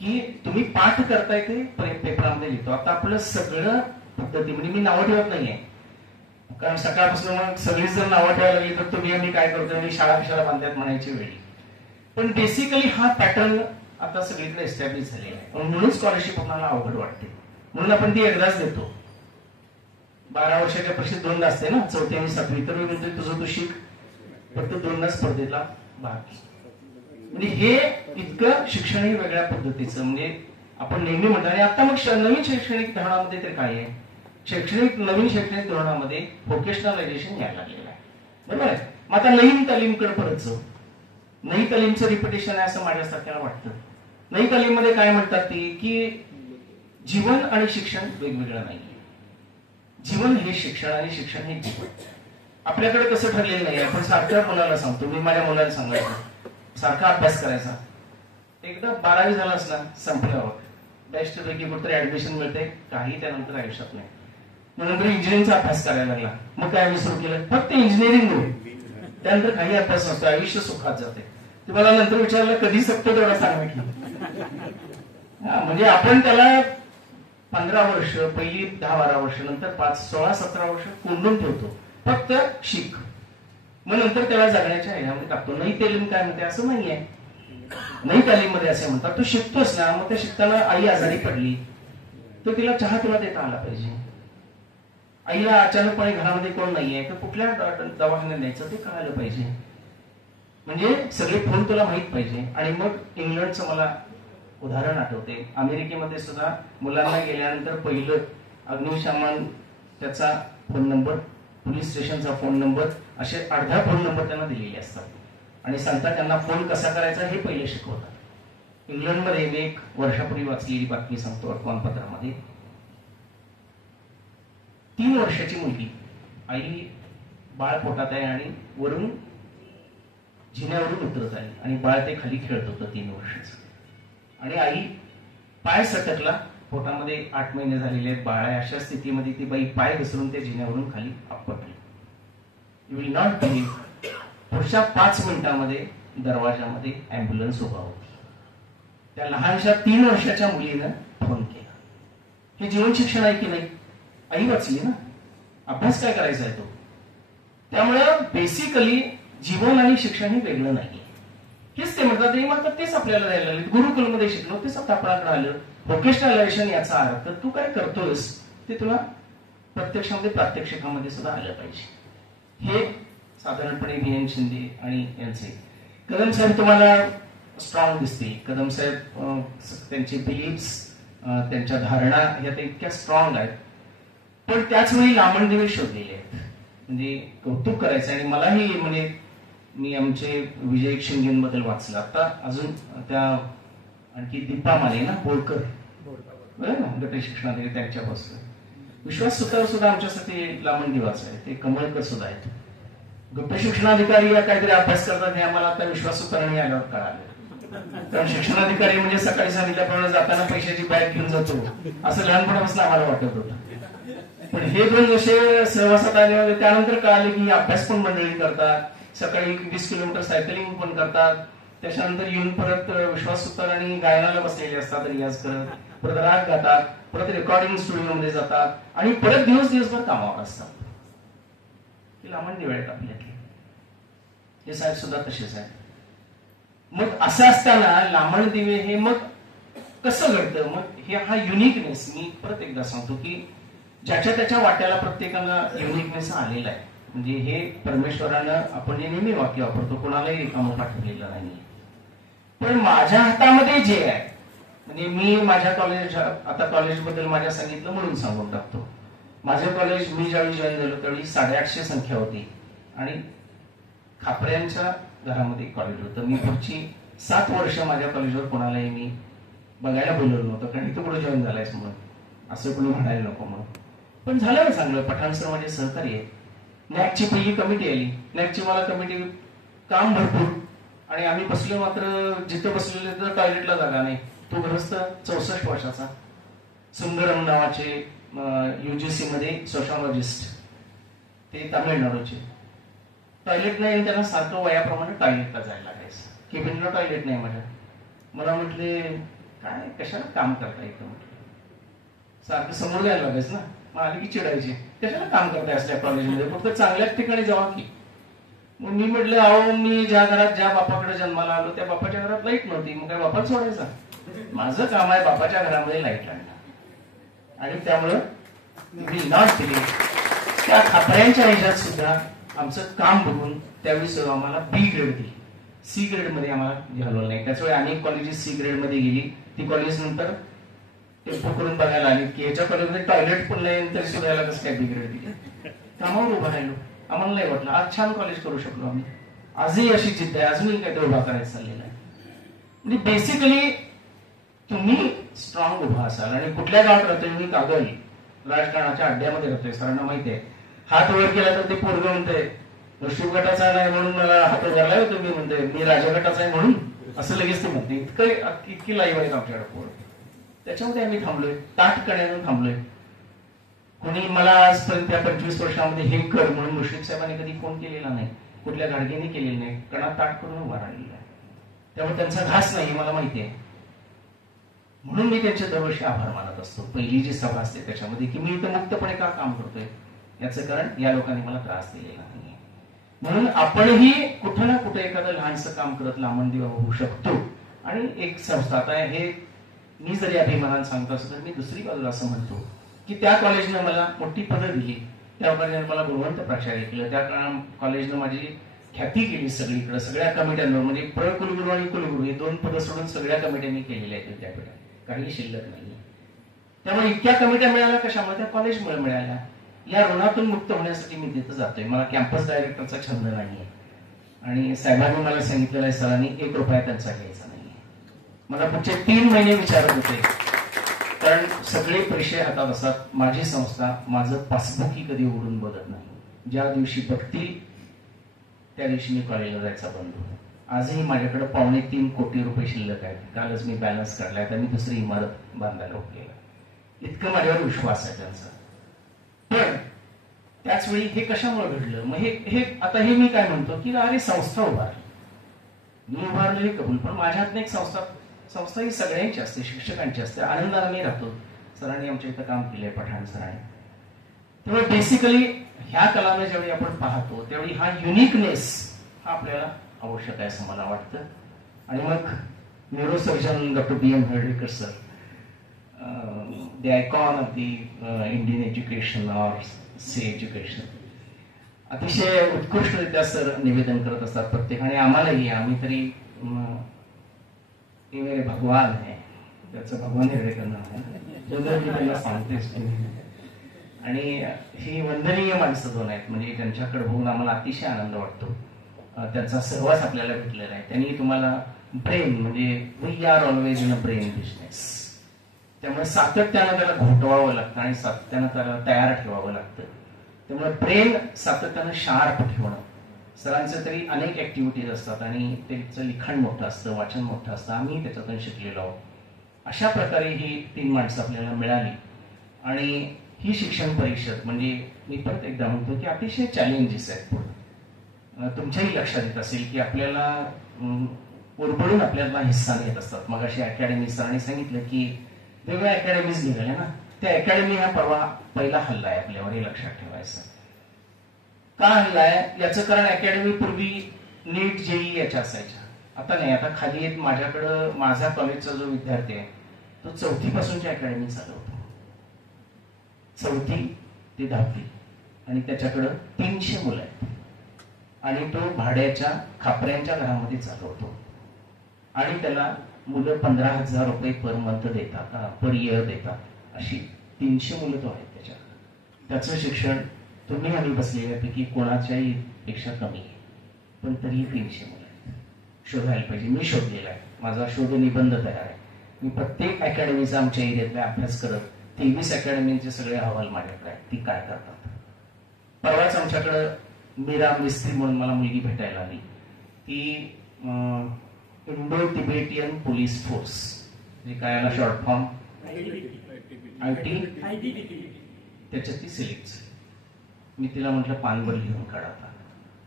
की तुम्ही पाठ करताय ते पेपरामध्ये लिहितो. आता आपलं सगळं पद्धती, म्हणजे मी नावं ठेवत नाहीये, कारण सकाळपासून मग सगळीच जर नावं ठेवायला लागली तर तुम्ही आम्ही काय करतो, मी शाळा कशाला बांधल्यात म्हणायची वेळी. पण बेसिकली हा पॅटर्न आता सगळीकडे एस्टॅब्लिश झालेला आहे. म्हणून स्कॉलरशिप आपल्याला अवघड वाटते, म्हणून आपण ती एकदाच देतो. 12 वर्षाच्या परीक्षेत 2दा असते ना, 4थी आणि 7वी. तर मी म्हणतोय तुझं तू शिक, फक्त 2दा स्पर्धेला भाग. म्हणजे हे इतकं शिक्षणही वेगळ्या पद्धतीचं, म्हणजे आपण नेहमी म्हणतो. आणि आता मग नवीन शैक्षणिक धोरणामध्ये ते काय आहे, नवीन शैक्षणिक धोरणामध्ये व्होकेशनलायझेशन यायला लागलेलं आहे, बरोबर आहे. मग आता नवीन तालीमकडे परत जाऊ. नई तालीमचं रिपिटेशन आहे असं माझ्यासारख्याला वाटतं. नई तालीममध्ये काय म्हणतात ती, की जीवन आणि शिक्षण वेगवेगळं नाहीये. जीवन हे शिक्षण आणि शिक्षण हे जीवन. आपल्याकडे कसं ठरलेलं नाही. आपण सारख्या मुलाला सांगतो, मी माझ्या मुलाला सांगायचं सारखा अभ्यास करायचा. एकदा 12वी झाला असला संपल्यावर बेस्ट पैकी कुठतरी ऍडमिशन मिळते, काही त्यानंतर आयुष्यात नाही. नंतर इंजिनिअरिंगचा अभ्यास करायला लागला. मग काय आम्ही सुरू केलं, फक्त इंजिनिअरिंग होईल, त्यानंतर काही अभ्यास नसतो, आयुष्य सुखात जाते. तुम्हाला नंतर विचारलं कधी सपतो तेवढा सांगा की. म्हणजे आपण त्याला 15 वर्ष, पहिली 10-12 वर्ष, नंतर 5-16-17 वर्ष कोंडून ठेवतो, फक्त शिक. मग नंतर त्याला जगण्याच्या ह्याच्यामध्ये टाकतो. नई तालीम काय म्हणते असं नाहीये. नई तालीम मध्ये असे म्हणतात तू शिकतोस ना, मग त्या शिकताना आई आजारी पडली तर तिला चहा तुला देता आला पाहिजे. आईला अचानकपणे घरामध्ये कोण नाहीये तर कुठल्या दवाखान्यात न्यायचं ते कळायला पाहिजे. म्हणजे सगळे फोन तुला माहित पाहिजे. आणि मग इंग्लंडचं मला उदाहरण आठवते. अमेरिकेमध्ये सुद्धा मुलांना गेल्यानंतर पहिलं अग्निशमन, त्याचा फोन नंबर, पोलीस स्टेशनचा फोन नंबर, असे 8-10 फोन नंबर त्यांना दिलेले असतात. आणि सांगतात त्यांना फोन कसा करायचा हे पहिले शिकवतात. इंग्लंडमध्ये मी 1 वर्षापूर्वी वाचलेली बातमी सांगतो वर्तमानपत्रामध्ये. 3 वर्षाची मुलगी, आई बाळ पोटात आहे आणि वरून जिन्यावरून उतरत आहे आणि बाळ ते खाली खेळत होतं 3 वर्षाचं. आणि आई पाय सटकला, पोटामध्ये 8 महिने झालेले आहेत, बाळ आहे. अशा स्थितीमध्ये ती बाई पाय घसरून त्या जिन्यावरून खाली आपटली. यू विल नॉट बिलीव्ह, पुढच्या 5 मिनिटांमध्ये दरवाजामध्ये अँब्युलन्स उभा होती. त्या लहानशा 3 वर्षाच्या मुलीनं फोन केला. हे जीवन शिक्षण आहे की नाही? आई वाचली ना, अभ्यास काय करायचा आहे तो. त्यामुळे बेसिकली जीवन आणि शिक्षण हे वेगळं नाही. हेच ते म्हणतात तेच आपल्याला द्यायला लागले. गुरुकुलमध्ये शिकलो तेच आता आपल्याकडे आलं. व्होकेशनलायझेशन याचा अर्थ तू काय करतोयस ते तुला प्रत्यक्षामध्ये प्रात्यक्षिकामध्ये सुद्धा आलं पाहिजे. हे साधारणपणे VN शिंदे आणि यांचे. कदम साहेब तुम्हाला स्ट्रॉंग दिसतील. कदम साहेब त्यांचे बिलीफ्स, त्यांच्या धारणा ह्या इतक्या स्ट्रॉंग आहेत, पण त्याच वेळी लांबणदिवे शोधलेले आहेत. म्हणजे कौतुक करायचं. आणि मलाही म्हणजे मी आमचे विजय शिंदेबद्दल वाचलं. आता अजून त्या आणखी दीपा माने ना, बोरकर बरं ना, गट शिक्षणाधिकारी, त्यांच्यापासून विश्वास सुतार सुद्धा आमच्यासाठी लांबणदिवाच आहे. ते कमळकर सुद्धा आहेत. गट शिक्षणाधिकारी या काहीतरी अभ्यास करतात हे आम्हाला आता विश्वास सुतारांनी आल्यावर कळालं. कारण शिक्षणाधिकारी म्हणजे सकाळी सांगितल्याप्रमाणे जाताना पैशाची बॅग घेऊन जातो असं लहानपणापासून आम्हाला वाटत होतं. पण हे 2 वर्षे सहवासात आले त्यानंतर कळाले की अभ्यास पण मंडळी करतात, सकाळी 20 किलोमीटर सायकलिंग पण करतात, त्याच्यानंतर येऊन परत विश्वास सुतार आणि गायनाला बसलेले असतात रियाज करत, परत राग गातात, परत रेकॉर्डिंग स्टुडिओमध्ये जातात आणि परत दिवसभर कामावर असतात. ही लांबणदिवे आहेत आपल्यातली. हे साहेब सुद्धा तसेच आहेत. मग असं असताना लांबणदिवे हे मग कसं घडतं? मग हे हा युनिकनेस मी परत एकदा सांगतो की ज्याच्या त्याच्या वाट्याला प्रत्येकाला युनिकनेस आलेला आहे. म्हणजे हे परमेश्वरानं, आपण जे नेहमी वाक्य वापरतो, कोणालाही रिकामं पाठवलेलं नाही. पण माझ्या हातामध्ये जे आहे, म्हणजे मी माझ्या कॉलेज, आता कॉलेजबद्दल माझ्या सांगितलं म्हणून सांगून टाकतो. माझं कॉलेज मी ज्यावेळी जॉईन झालो त्यावेळी 850 संख्या होती आणि खापऱ्यांच्या घरामध्ये कॉलेज होतं. मी पुढची 7 वर्ष माझ्या कॉलेजवर कोणालाही मी बघायला बोलवलं नव्हतं, कारण इथं कुठे जॉईन झालायस म्हणून, असं कुणी म्हणायला नको म्हणून. पण झालं ना चांगलं. पठाण सर माझे सहकारी आहे. नॅकची पहिली कमिटी आली. नॅकची मला कमिटी काम भरपूर, आणि आम्ही बसलो मात्र जिथं बसलेले तर टॉयलेटला जागा नाही. तो गृहस्थ 64 वर्षाचा सुंदरम नावाचे UGC मध्ये सोशॉलॉजिस्ट, ते तामिळनाडूचे. टॉयलेट नाही, त्यांना सारखं वयाप्रमाणे टॉयलेटला जायला लागायचं. केबिनला टॉयलेट नाही माझ्या. मला म्हटले काय कशाला काम करता येतं म्हटलं, सारखं समोर जायला लागायचं ना. मग आली की चिडायचे, कशाला काम करताय असल्या कॉलेजमध्ये, फक्त चांगल्याच ठिकाणी जावा की. मग मी म्हटलं अहो, मी ज्या घरात ज्या बापाकडे जन्माला आलो त्या बापाच्या घरात लाईट नव्हती, मग काय बापाच सोडायचा. माझं काम आहे बापाच्या घरामध्ये लाईट आणणं, आणि त्यामुळं मी नॉट दिली. त्या खापऱ्यांच्या ह्याच्यात सुद्धा आमचं काम बघून त्यावेळी आम्हाला B ग्रेड दिली. C ग्रेड मध्ये आम्हाला घालवलं नाही. त्याच वेळी अनेक कॉलेजेस C ग्रेड मध्ये गेली. ती कॉलेज नंतर टेम्पो करून बघायला आली की याच्या कॉलेजमध्ये टॉयलेट पण नाही, तरी सुद्धा याला कसं काय B ग्रेड दिली. कामावर उभं राहिलो. आम्हाला नाही वाटलं, आज छान कॉलेज करू शकलो आम्ही. आजही अशी जिद्द आहे, अजूनही काय उभा करायचं चाललेलं आहे. म्हणजे बेसिकली तुम्ही स्ट्रॉंग उभा असाल. आणि कुठल्या गावात राहतोय मी, कागल राजकारणाच्या अड्ड्यामध्ये राहतोय, सरांना माहिती आहे. हात वर केला तर ते पोरग म्हणतंय शिव गटाचा नाही म्हणून मला हात धरलाय, तुम्ही म्हणते मी राजगटाचा आहे म्हणून, असं लगेच ते म्हणते. इतकी लाईव्ह आहेत आमच्याकडे पोर. त्याच्यामध्ये आम्ही थांबलोय, ताटकण्यानं थांबलोय. कोणी मला आजपर्यंत त्या 25 वर्षामध्ये हे कर म्हणून मुश्रीफ साहेबांनी कधी फोन केलेला नाही, कुठल्या गाडगेने केलेलं नाही. कणात ताट करून उभा राहिलेला आहे. त्यामुळे त्यांचा घास नाही मला माहिती आहे. म्हणून मी त्यांचे दरवर्षी आभार मानत असतो. पहिली जी सभा असते त्याच्यामध्ये की मी इथं मुक्तपणे का काम करतोय, याचं कारण या लोकांनी मला त्रास दिलेला नाही. म्हणून आपणही कुठं ना कुठं एखादं लहानसं काम करत लांबंदी होऊ शकतो. आणि एक संस्था, आता हे मी जरी अभिमानानं सांगतो असं तर मी दुसरी बाजूला असं म्हणतो की त्या कॉलेजनं मला मोठी पदं दिली, त्या कॉलेजने मला गुणवंत प्राचार्य केलं, त्या कॉलेजनं माझी ख्याती केली सगळीकडे, सगळ्या कमिट्यांवर. म्हणजे कुलगुरू आणि कुलगुरू हे 2 पदं सोडून सगळ्या कमिट्यांनी केलेल्या आहेत विद्यापीठात, काही शिल्लक नाही. त्यामुळे इतक्या कमिट्या मिळाल्या कशामुळे, त्या कॉलेजमुळे मिळाल्या. या ऋणातून मुक्त होण्यासाठी मी तिथं जातोय. मला कॅम्पस डायरेक्टरचा छंद नाहीये, आणि साहेबांनी मला सांगितलेलं आहे, सरांनी 1 रुपया त्यांचा घ्यायचा नाहीये. मला पुढचे 3 महिने विचारत होते, कारण सगळे पैसे हातात असतात. माझी संस्था माझं पासबुकही कधी उघडून बघत नाही. ज्या दिवशी बघतील त्या दिवशी मी कॉलेजला जायचा बंद होतो. आजही माझ्याकडे 2.25 कोटी रुपये शिल्लक आहेत. कालच मी बॅलन्स काढलाय, तर मी दुसरी इमारत बांधायला उठलेला. इतकं माझ्यावर विश्वास आहे त्यांचा. पण त्याचवेळी हे कशामुळे घडलं, मग हे आता हे मी काय म्हणतो की अरे संस्था उभारली, मी उभारलेली कबूल, पण माझ्या हातनं एक संस्था ही सगळ्यांची असते, शिक्षकांची असते. आनंदाने मी राहतो. सरांनी आमच्या इथं काम केलंय, पठाण सरांनी. त्यामुळे बेसिकली ह्या कलाला ज्यावेळी आपण पाहतो त्यावेळी हा युनिकनेस हा आपल्याला आवश्यक आहे असं मला वाटतं. आणि मग neurosurgeon doctor BM Hardikar sir, the icon of the Indian education or say education, अतिशय उत्कृष्टरित्या सर निवेदन करत असतात प्रत्येक. आणि आम्हालाही, आम्ही तरी मेरे भगवान आहे, त्याचं भगवान हर्डीकर नाव आहे, त्यांना सांगतेच. आणि ही वंदनीय माणसं 2 आहेत, म्हणजे त्यांच्याकडे बघून आम्हाला अतिशय आनंद वाटतो. त्यांचा सहवास आपल्याला भेटलेला आहे. त्यांनी तुम्हाला ब्रेन, म्हणजे we are always in a brain business, त्यामुळे सातत्यानं त्याला घोटवावं लागतं आणि सातत्यानं त्याला तयार ठेवावं लागतं. त्यामुळे ब्रेन सातत्यानं शार्प ठेवणं. सरांचे तरी अनेक ऍक्टिव्हिटीज असतात आणि त्यांचं लिखाण मोठं असतं, वाचन मोठं असतं, आम्ही त्याच्यातून शिकलेलो आहोत. अशा प्रकारे ही 3 माणसं आपल्याला मिळाली. आणि ही शिक्षण परिषद म्हणजे मी परत एकदा म्हणतो की अतिशय चॅलेंजेस आहेत पुढे. तुमच्याही लक्षात येत असेल की आपल्याला उरबडून आपल्याला हिस्सा घेत असतात. मग अशी अकॅडमी, सरांनी सांगितलं की वेगवेगळ्या अकॅडमीज निघाल्या ना, त्या अकॅडमी हा पहिला हल्ला आहे आपल्यावर, हे लक्षात ठेवायचं. का हल्ला आहे याचं कारण, अकॅडमी पूर्वी नीट JEE याच्या असायच्या, आता नाही. आता खाली एक माझ्याकडं माझा कॉलेजचा जो विद्यार्थी आहे तो 4थी पासूनची अकॅडमी चालवतो, 4थी ते 10वी, आणि त्याच्याकडं 300 मुलं आहेत. आणि तो भाड्याच्या खापऱ्यांच्या घरामध्ये चालवतो. आणि त्याला मुलं 15,000 रुपये पर मंथ देतात, पर इयर देतात. अशी 300 मुलं तो आहेत त्याच्यात. त्याचं शिक्षण तुम्ही आम्ही बसलेल्यापैकी कोणाच्याही पेक्षा कमी आहे, पण तरीही 300 मुलं आहेत. शोधायला पाहिजे. मी शोधलेला आहे, माझा शोध निबंध तयार आहे. मी प्रत्येक अकॅडमीचा आमच्या एरियातला अभ्यास करत 23 अकॅडमीचे सगळे अहवाल माझ्याकडे आहेत, ती काय करतात. परवाच आमच्याकडं मीरा मिस्त्री म्हणून मला मुलगी भेटायला आली. ती इंडो तिबेटियन पोलीस फोर्स, म्हणजे काय याला शॉर्ट फॉर्म ITBP, त्याच्यात ती सिलेक्ट झाली. मी तिला म्हटलं पानभर लिहून काढा,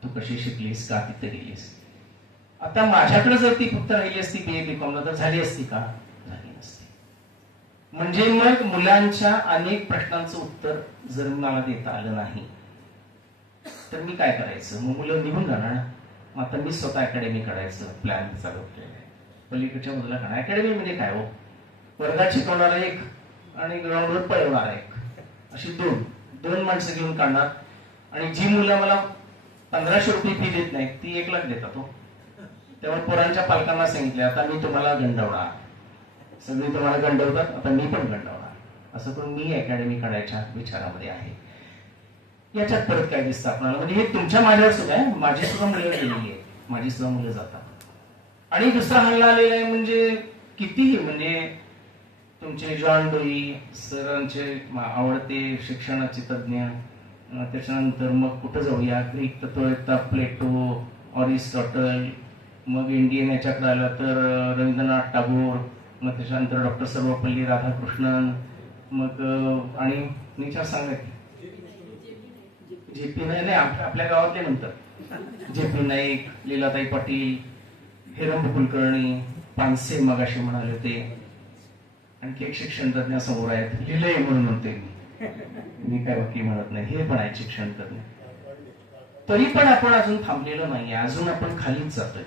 तू कशी शिकलीस, का तिथे गेलीस. आता माझ्याकडे जर ती फक्त राहिली असती BA BCom तर झाली असती का, झाली नसती. म्हणजे मग मुलांच्या अनेक प्रश्नांचं उत्तर जर मला देता आलं नाही तर मी काय करायचं, मग मुलं निघून जाणार. मग आता मी स्वतः अकॅडमी काढायचं प्लॅन चालू केलेला आहे. पलीकडच्या बाजूला काढा. अकॅडमी म्हणजे काय हो, वर्गात शिकवणारा एक आणि ग्राउंडवर पळवणारा एक, अशी दोन माणसं घेऊन काढणार. आणि जी मुलं मला 1500 रुपये फी देत नाहीत ती 1 लाख देतात हो. त्यामुळे पोरांच्या पालकांना सांगितले, आता मी तुम्हाला गंडवणार, सगळी तुम्हाला गंडवतात, आता मी पण गंडवणार. असं करून मी अकॅडमी काढायच्या विचारामध्ये आहे. याच्यात परत काय दिसतं आपल्याला, म्हणजे हे तुमच्या माझ्यावर सुद्धा आहे. माझी सुद्धा मुलं गेलेली आहे, माझी सुद्धा मुलं जातात. आणि दुसरा हल्ला आलेला आहे म्हणजे कितीही, म्हणजे तुमचे जॉन डोई सरांचे आवडते शिक्षणाचे तज्ज्ञ, त्याच्यानंतर मग कुठं जाऊया, ग्रीक तत्ववेत्ता प्लेटो, ऑरिस्टॉटल, मग इंडियन याच्याकडे आलं तर रवींद्रनाथ टागोर, मग त्याच्यानंतर डॉक्टर सर्वपल्ली राधाकृष्णन, मग आणि निचार सांगत JP नाही, आपल्या गावातले नंतर JP नाईक, लीलाताई पाटील, हिरंब कुलकर्णी, पानसे मगाशी म्हणाले होते. आणखी एक शिक्षण तज्ञ समोर आहेत, लिलय म्हणून म्हणते मी काय बाकी म्हणत नाही, हे पण आहेत शिक्षण तज्ञ. तरी पण आपण अजून थांबलेलो नाहीये, अजून आपण खालीच जातोय.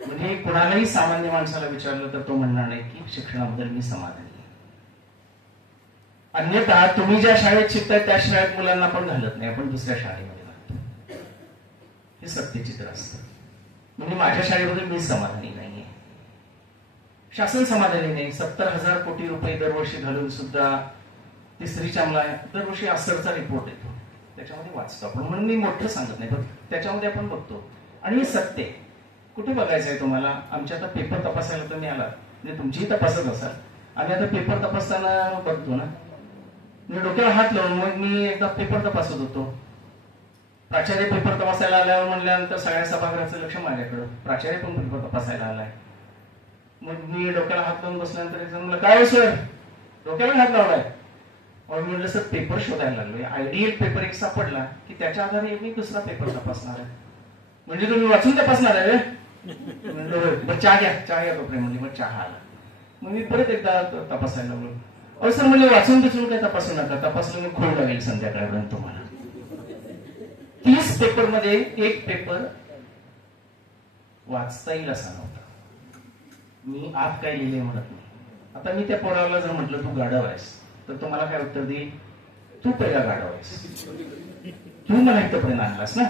म्हणजे कुणालाही सामान्य माणसाला विचारलं तर तो म्हणणार नाही की शिक्षणाबद्दल मी समाधानी आहे. अन्यथा तुम्ही ज्या शाळेत शिकताय त्या शाळेत मुलांना पण घालत नाही, आपण दुसऱ्या शाळेमध्ये घालतो. हे सत्यचित्र असतं. म्हणजे माझ्या शाळेमध्ये मी समाधानी नाहीये, शासन समाधानी नाही. 70,000 कोटी रुपये दरवर्षी घालून सुद्धा तिसरीच्या दरवर्षी असरचा रिपोर्ट येतो, त्याच्यामध्ये वाचतो आपण. म्हणून मी मोठं सांगत नाही, पण त्याच्यामध्ये आपण बघतो. आणि हे सत्य कुठे बघायचं आहे तुम्हाला. आमच्या आता पेपर तपासायला तुम्ही आलात, म्हणजे तुमचीही तपासत असाल. आम्ही आता पेपर तपासताना बघतो ना, मी डोक्यावर हात लावून मग मी एकदा पेपर तपासत होतो. प्राचार्य पेपर तपासायला आल्यावर म्हणल्यानंतर सगळ्या सभागृहाचं लक्ष माझ्याकडं, प्राचार्य पण पेपर तपासायला आलाय. मग मी डोक्याला हात लावून बसल्यानंतर एक जण म्हणलं, काय सर डोक्याला हात लावलाय. मग मी म्हणलं, सर पेपर शोधायला लागलोय, आयडियल पेपर एक सापडला की त्याच्या आधारे मी दुसरा पेपर तपासणार आहे. म्हणजे तुम्ही वाचून तपासणार आहे. मग चहा घ्या तोपर्यंत. म्हणजे मग चहा आला. मग मी परत एकदा तपासायला लागलो. अहो सर म्हणजे वाचून बिचून काय तपासू नका, तपासलं मी खोड लागेल संध्याकाळपर्यंत तुम्हाला. 30 पेपर मध्ये एक पेपर वाचता येईल असा नव्हता. मी आत काय लिहिले म्हणत नाही. आता मी त्या पोराला जर म्हटलं तू गाढव आहेस तर तुम्हाला काय उत्तर देईल, तू पहिला गाढव आहेस, तू मला इथपर्यंत आणलास ना.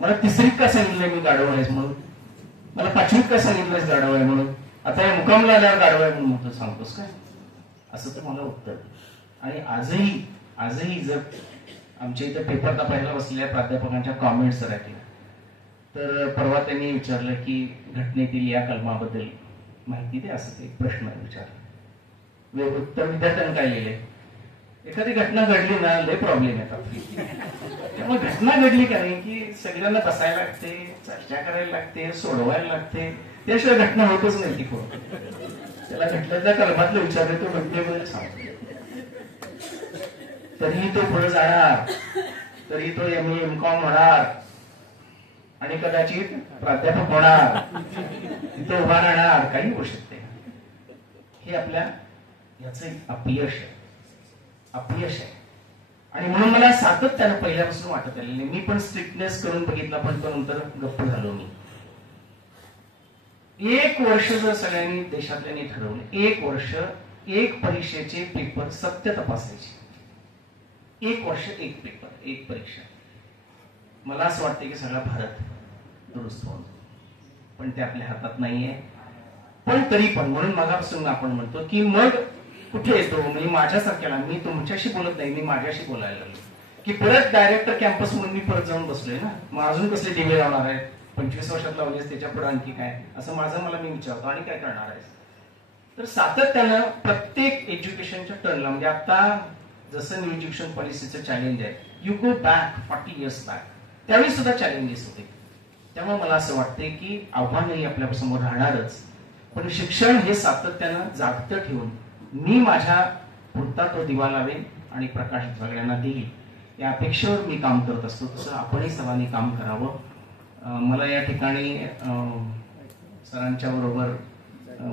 मला तिसरीत का सांगितलंय मी गाढव आहेस म्हणून, मला 5वीत का सांगितलंयस गाढव आहे म्हणून, आता या मुकामला आल्यावर गाढव आहे म्हणून म्हणतो सांगतोस काय, असं तर मला उत्तर. आणि आजही जर आमच्या इथे पेपर तपासायला बसलेल्या प्राध्यापकांच्या कॉमेंट्स राहतील तर परवा त्यांनी विचारलं की घटनेतील या कलमाबद्दल माहिती दे, असं ते प्रश्न विचारला. उत्तर विद्यार्थ्यांनी काय लिहिले, एखादी घटना घडली ना लय प्रॉब्लेम येतात. त्यामुळे घटना घडली का नाही की सगळ्यांना बसायला लागते, चर्चा करायला लागते, सोडवायला लागते, त्याशिवाय घटना होतच नाही ती कोण. त्याला घटनेच्या कलमातलं विचारले तो घटनेबद्दल सांगतो. तरीही तो पुढे जाणार, तरी तो MA MCom होणार आणि कदाचित प्राध्यापक होणार, तिथं उभा राहणार, काही होऊ शकते. हे आपल्या याच अपयश आहे. आणि म्हणून मला सातत्यानं पहिल्यापासून वाटत आलेलं, मी पण स्ट्रिक्टनेस करून बघितला पण तो नंतर गप्प झालो. मी 1 वर्ष जर सगळ्यांनी देशातल्यानी ठरवलं, 1 वर्ष 1 परीक्षेचे पेपर सत्य तपासायचे, 1 वर्ष 1 पेपर 1 परीक्षा, मला असं वाटतं की सगळा भारत दुरुस्त होऊन, पण ते आपल्या हातात नाहीये. पण तरी पण म्हणून मागापासून आपण म्हणतो की मग कुठे येतो, म्हणजे माझ्यासारख्याला, मी तुमच्याशी बोलत नाही, मी माझ्याशी बोलायला लागलो की परत डायरेक्टर कॅम्पस म्हणून मी परत जाऊन बसलोय ना, मग अजून कसले डिबे लावणार आहेत, 25 वर्षात लावलेस त्याच्या पुढे आणखी काय, असं माझं मला मी विचारतो. आणि काय करणार आहेस. तर सातत्यानं प्रत्येक एज्युकेशनच्या टर्नला, म्हणजे आता जसं न्यू एज्युकेशन पॉलिसीचं चॅलेंज आहे, you go back 40 years back, त्यावेळी सुद्धा चॅलेंजेस होते. त्यामुळे मला असं वाटतंय की आव्हानही आपल्या समोर राहणारच, पण शिक्षण हे सातत्यानं जागतं ठेवून मी माझ्या पुरता तो दिवा लावेन आणि प्रकाश सगळ्यांना देईल या अपेक्षेवर मी काम करत असतो. तसं आपणही सर्वांनी काम करावं. मला या ठिकाणी सरांच्या बरोबर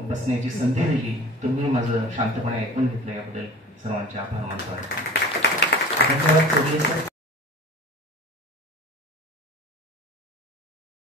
बसण्याची संधी दिली, तुम्ही माझं शांतपणे ऐकून घेतलं, याबद्दल सर्वांचे आभार मानतो. धन्यवाद.